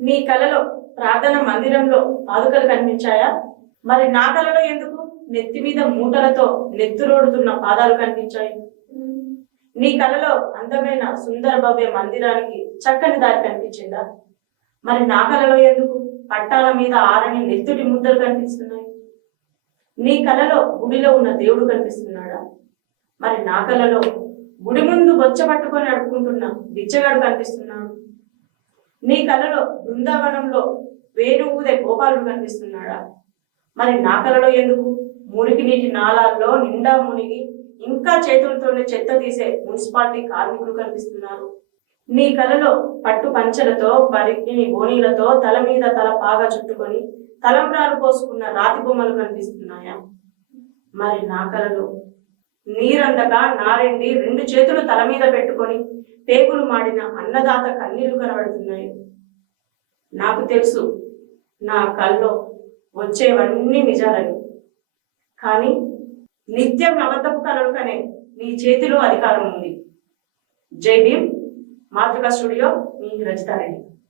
మీ కలలో ప్రార్థన మందిరంలో పాదుకలు కనిపించాయా? మరి నా కలలో ఎందుకు? నెత్తి మీద మూటలతో నెత్తురోడుతున్న పాదాలు కనిపించాయి. నీ కలలో అందమైన సుందర భవ్య మందిరానికి చక్కని దారి కనిపించిందా? మరి నా కలలో ఎందుకు? పట్టాల మీద ఆరని నెత్తుడి ముద్దలు కనిపిస్తున్నాయి. నీ కలలో గుడిలో ఉన్న దేవుడు కనిపిస్తున్నాడా? మరి నా కలలో గుడి ముందు బొచ్చ పట్టుకొని అడుక్కుంటున్న బిచ్చగాడు కనిపిస్తున్నాడు. నీ కలలో బృందావనంలో వేణువుదే గోపాలుడు కనిపిస్తున్నాడా? మరి నా కలలో ఎందుకు? మురికి నీటి నాళాల్లో నిండా మునిగి ఇంకా చేతులతోనే చెత్త తీసే మున్సిపాలిటీ కార్మికులు కనిపిస్తున్నారు. నీ కలలో పట్టు పంచలతో పరిగిని ఓణీలతో తల మీద తల పాగా చుట్టుకొని తలంబ్రాలు పోసుకున్న రాతి బొమ్మలు కనిపిస్తున్నాయా? మరి నా కలలో నీరందక నారెండి రెండు చేతులు తల మీద పెట్టుకొని పేగులు మాడిన అన్నదాత కన్నీళ్ళు కనబడుతున్నాయి. నాకు తెలుసు నా కల్లో వచ్చేవన్నీ నిజాలని. కానీ నిత్యం అబద్ధపు కలలు కనే నీ చేతిలో అధికారం ఉంది. జై భీమ్ మాతృక స్టూడియో మీ రచితారెడ్డి